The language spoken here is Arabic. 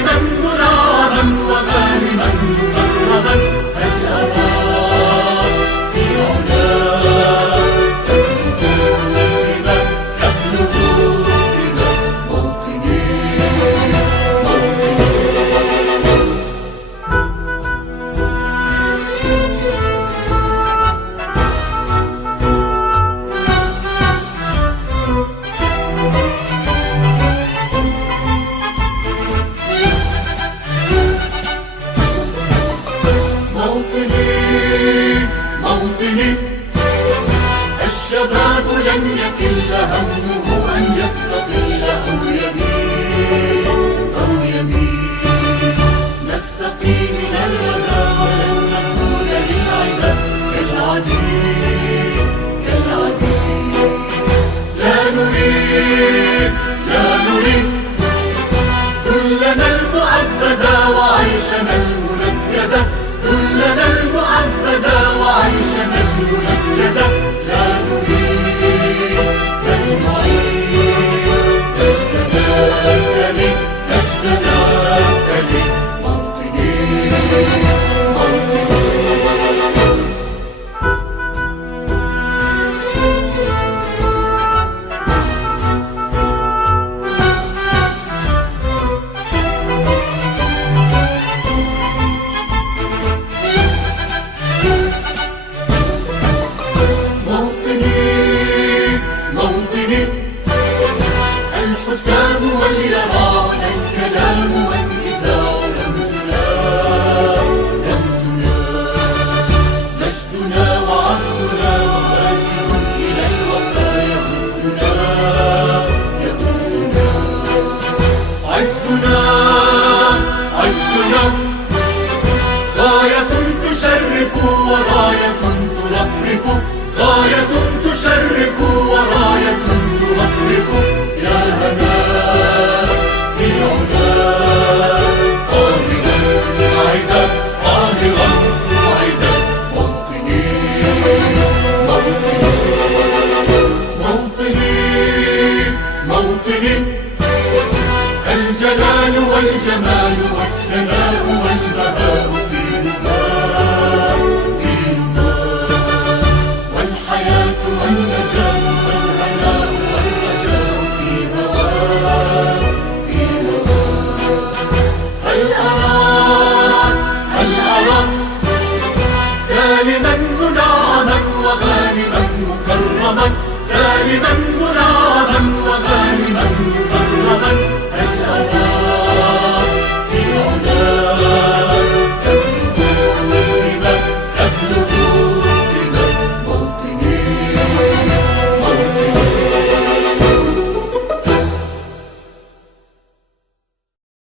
سالما منعما وغانما مكرما هل أراك في علاك تبلغ السما موطني موطني الشباب لن يكل همه أن يستقل أو يميل نستقي من الردى ولن نكون للعدا كالعبيد لا نريد كلنا المؤبدا وعيشنا المنكدا كلنا المؤبدا وعيشنا المنكدا لا نريد بل نعيد مجدنا الكريم موطني الحسام واليراع الكلام والنزاع رمزنا مجدنا وعهدنا وواجب إلى الوفا يهزنا عزنا غاية تشرف وراية ترفرف غاية تشرف وراية ترفرف يا هنا في علاك قاهرا موطني الجلال والجمال